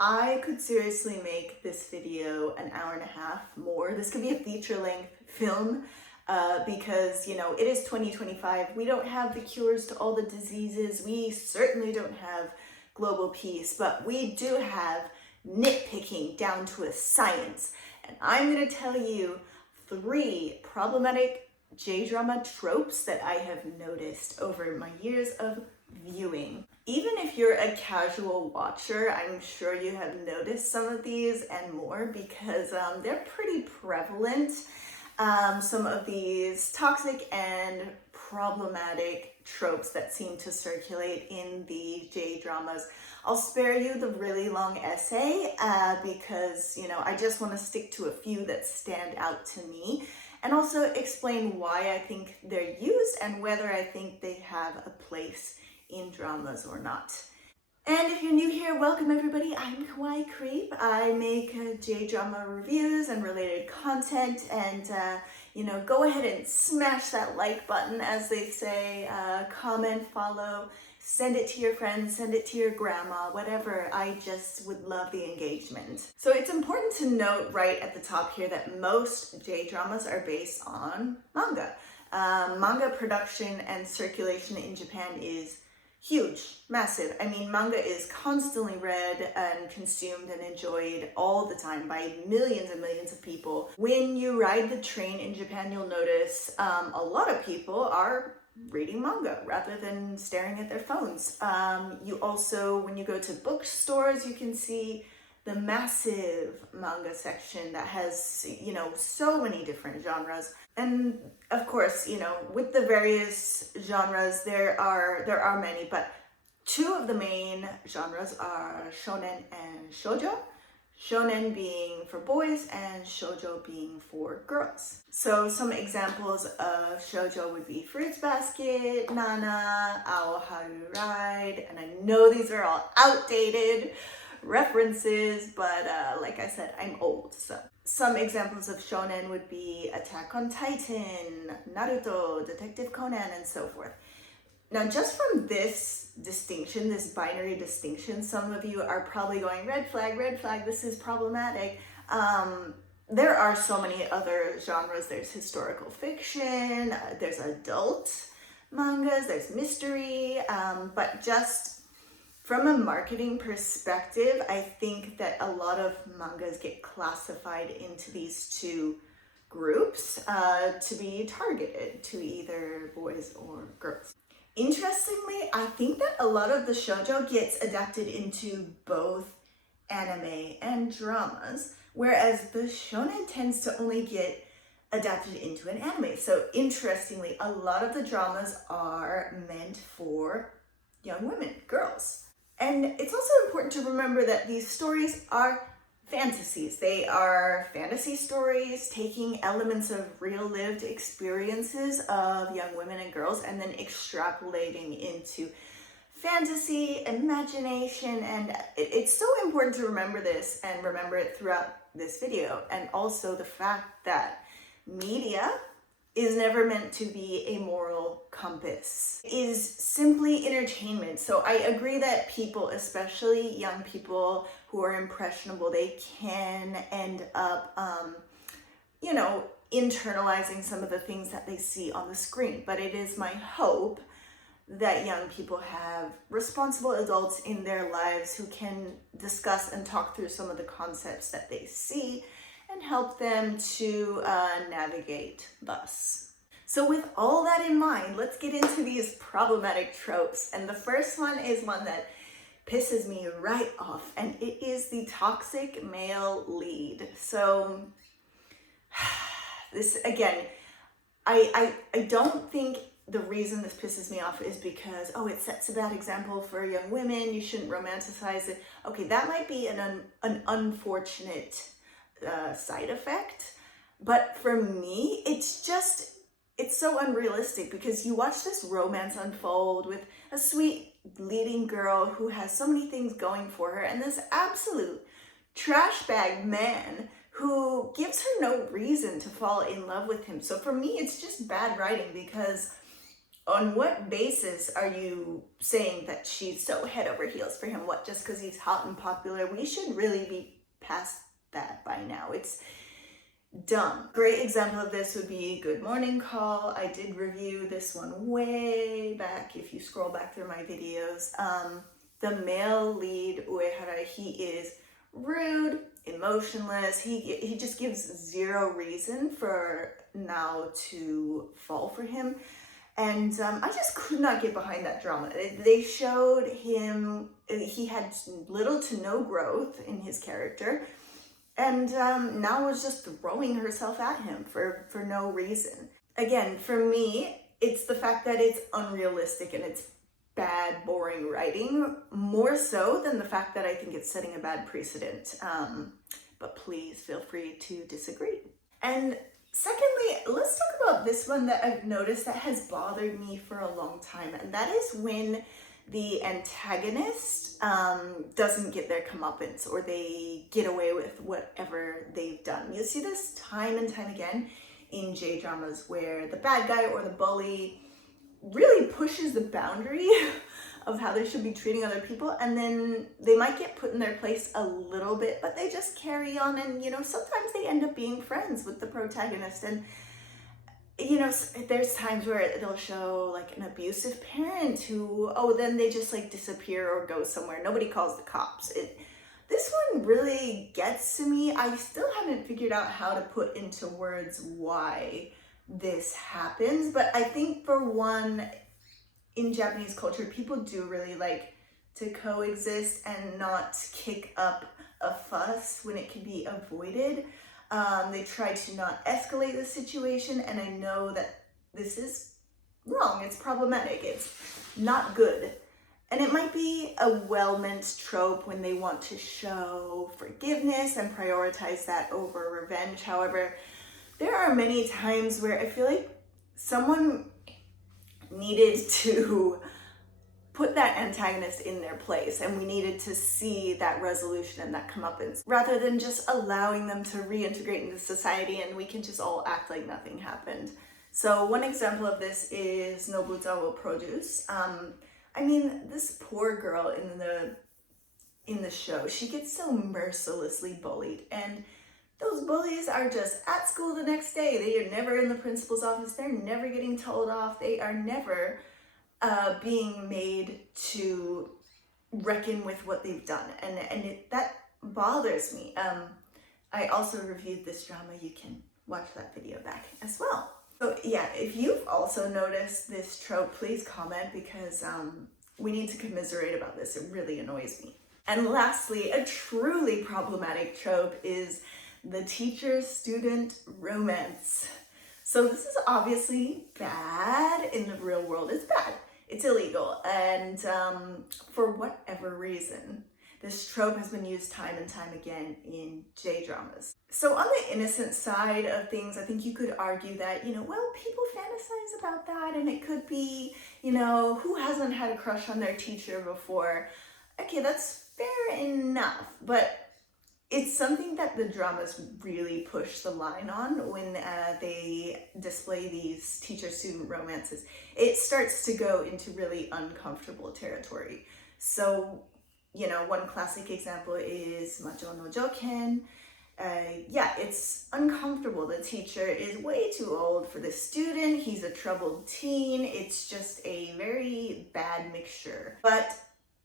I could seriously make this video an hour and a half more. This could be a feature-length film because, it is 2025. We don't have the cures to all the diseases. We certainly don't have global peace, but we do have nitpicking down to a science. And I'm going to tell you 3 problematic J-drama tropes that I have noticed over my years of viewing. Even if you're a casual watcher, I'm sure you have noticed some of these and more because they're pretty prevalent. Some of these toxic and problematic tropes that seem to circulate in the J-dramas. I'll spare you the really long essay because, I just want to stick to a few that stand out to me and also explain why I think they're used and whether I think they have a place in dramas or not. And if you're new here, welcome everybody. I'm Kawaii Creep. I make J-drama reviews and related content, and go ahead and smash that like button, as they say. Comment, follow, send it to your friends, send it to your grandma, whatever. I just would love the engagement. So it's important to note right at the top here that most J-dramas are based on manga. Manga production and circulation in Japan is huge, massive. I mean, manga is constantly read and consumed and enjoyed all the time by millions and millions of people. When you ride the train in Japan, you'll notice a lot of people are reading manga rather than staring at their phones. You also, when you go to bookstores, you can see the massive manga section that has, so many different genres. And of course, with the various genres, there are many, but 2 of the main genres are shonen and shoujo. Shonen being for boys and shoujo being for girls. So some examples of shoujo would be Fruits Basket, Nana, Aoharu Ride, and I know these are all outdated references, but like I said, I'm old, so. Some examples of shonen would be Attack on Titan, Naruto, Detective Conan, and so forth. Now, just from this distinction, this binary distinction, some of you are probably going, red flag, this is problematic. There are so many other genres. There's historical fiction, there's adult mangas, there's mystery, but just from a marketing perspective, I think that a lot of mangas get classified into these 2 groups to be targeted to either boys or girls. Interestingly, I think that a lot of the shoujo gets adapted into both anime and dramas, whereas the shonen tends to only get adapted into an anime. So interestingly, a lot of the dramas are meant for young women, girls. And it's also important to remember that these stories are fantasies. They are fantasy stories taking elements of real lived experiences of young women and girls and then extrapolating into fantasy, imagination, and it's so important to remember this and remember it throughout this video. And also the fact that media is never meant to be a moral compass. It is simply entertainment. So I agree that people, especially young people who are impressionable, they can end up, internalizing some of the things that they see on the screen. But it is my hope that young people have responsible adults in their lives who can discuss and talk through some of the concepts that they see and help them to navigate thus. So with all that in mind, let's get into these problematic tropes. And the first one is one that pisses me right off, and it is the toxic male lead. So this, again, I don't think the reason this pisses me off is because, it sets a bad example for young women, you shouldn't romanticize it. Okay, that might be an unfortunate side effect, but for me it's so unrealistic because you watch this romance unfold with a sweet leading girl who has so many things going for her and this absolute trash bag man who gives her no reason to fall in love with him. So for me it's just bad writing because On what basis are you saying that she's so head over heels for him? What, just because he's hot and popular? We should really be past that by now. It's dumb. Great example of this would be Good Morning Call. I did review this one way back, if you scroll back through my videos. The male lead, Uehara, he is rude, emotionless. He just gives zero reason for Nao to fall for him. And I just could not get behind that drama. They showed him, he had little to no growth in his character. And Nao was just throwing herself at him for no reason. Again, for me, it's the fact that it's unrealistic and it's bad, boring writing, more so than the fact that I think it's setting a bad precedent. But please feel free to disagree. And secondly, let's talk about this one that I've noticed that has bothered me for a long time, and that is when the antagonist doesn't get their comeuppance, or they get away with whatever they've done. You see this time and time again in J-dramas where the bad guy or the bully really pushes the boundary of how they should be treating other people, and then they might get put in their place a little bit, but they just carry on, and sometimes they end up being friends with the protagonist. And there's times where they'll show like an abusive parent who, then they just like disappear or go somewhere. Nobody calls the cops. This one really gets to me. I still haven't figured out how to put into words why this happens, but I think for one, in Japanese culture, people do really like to coexist and not kick up a fuss when it can be avoided. They try to not escalate the situation, and I know that this is wrong. It's problematic. It's not good. And it might be a well-meant trope when they want to show forgiveness and prioritize that over revenge. However, there are many times where I feel like someone needed to put that antagonist in their place, and we needed to see that resolution and that comeuppance, rather than just allowing them to reintegrate into society and we can just all act like nothing happened. So one example of this is Nobuzawa Produce. This poor girl in the show, she gets so mercilessly bullied, and those bullies are just at school the next day. They are never in the principal's office. They're never getting told off. They are never being made to reckon with what they've done. And that bothers me. I also reviewed this drama. You can watch that video back as well. So yeah, if you've also noticed this trope, please comment, because we need to commiserate about this. It really annoys me. And lastly, a truly problematic trope is the teacher-student romance. So this is obviously bad in the real world. It's bad. It's illegal. And for whatever reason, this trope has been used time and time again in J-dramas. So on the innocent side of things, I think you could argue that, people fantasize about that, and it could be, who hasn't had a crush on their teacher before? Okay, that's fair enough, but it's something that the dramas really push the line on when they display these teacher-student romances. It starts to go into really uncomfortable territory. So, one classic example is Majo no Joken. It's uncomfortable. The teacher is way too old for the student. He's a troubled teen. It's just a very bad mixture. But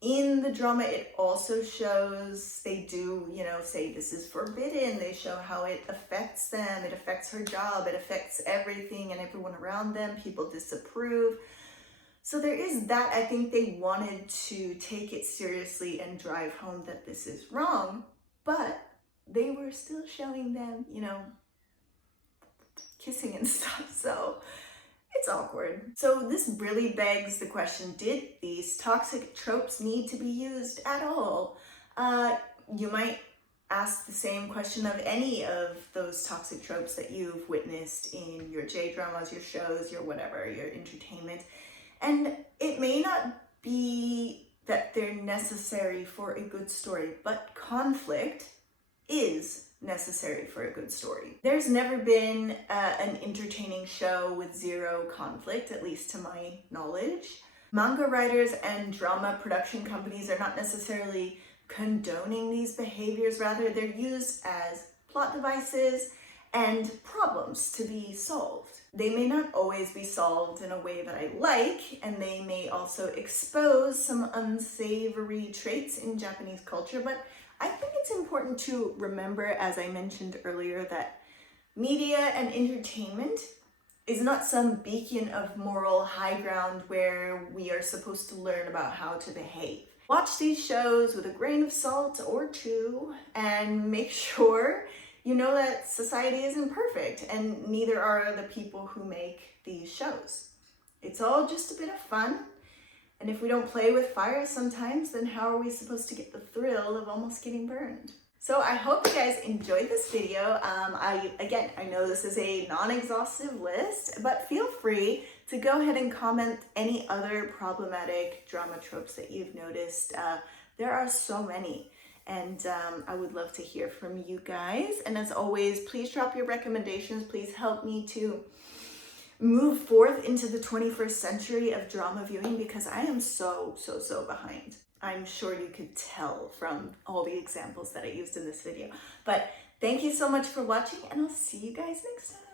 in the drama, it also shows, they do, say this is forbidden. They show how it affects them. It affects her job. It affects everything and everyone around them. People disapprove. So there is that. I think they wanted to take it seriously and drive home that this is wrong, but they were still showing them, kissing and stuff. So it's awkward. So this really begs the question, did these toxic tropes need to be used at all? You might ask the same question of any of those toxic tropes that you've witnessed in your J-dramas, your shows, your whatever, your entertainment. And it may not be that they're necessary for a good story, but conflict is necessary for a good story. There's never been an entertaining show with zero conflict, at least to my knowledge. Manga writers and drama production companies are not necessarily condoning these behaviors, rather they're used as plot devices and problems to be solved. They may not always be solved in a way that I like, and they may also expose some unsavory traits in Japanese culture, but I think it's important to remember, as I mentioned earlier, that media and entertainment is not some beacon of moral high ground where we are supposed to learn about how to behave. Watch these shows with a grain of salt or two, and make sure you know that society isn't perfect, and neither are the people who make these shows. It's all just a bit of fun, and if we don't play with fire sometimes, then how are we supposed to get the thrill of almost getting burned? So I hope you guys enjoyed this video. I know this is a non-exhaustive list, but feel free to go ahead and comment any other problematic drama tropes that you've noticed. There are so many. And I would love to hear from you guys. And as always, please drop your recommendations. Please help me to move forth into the 21st century of drama viewing, because I am so behind. I'm sure you could tell from all the examples that I used in this video. But thank you so much for watching, and I'll see you guys next time.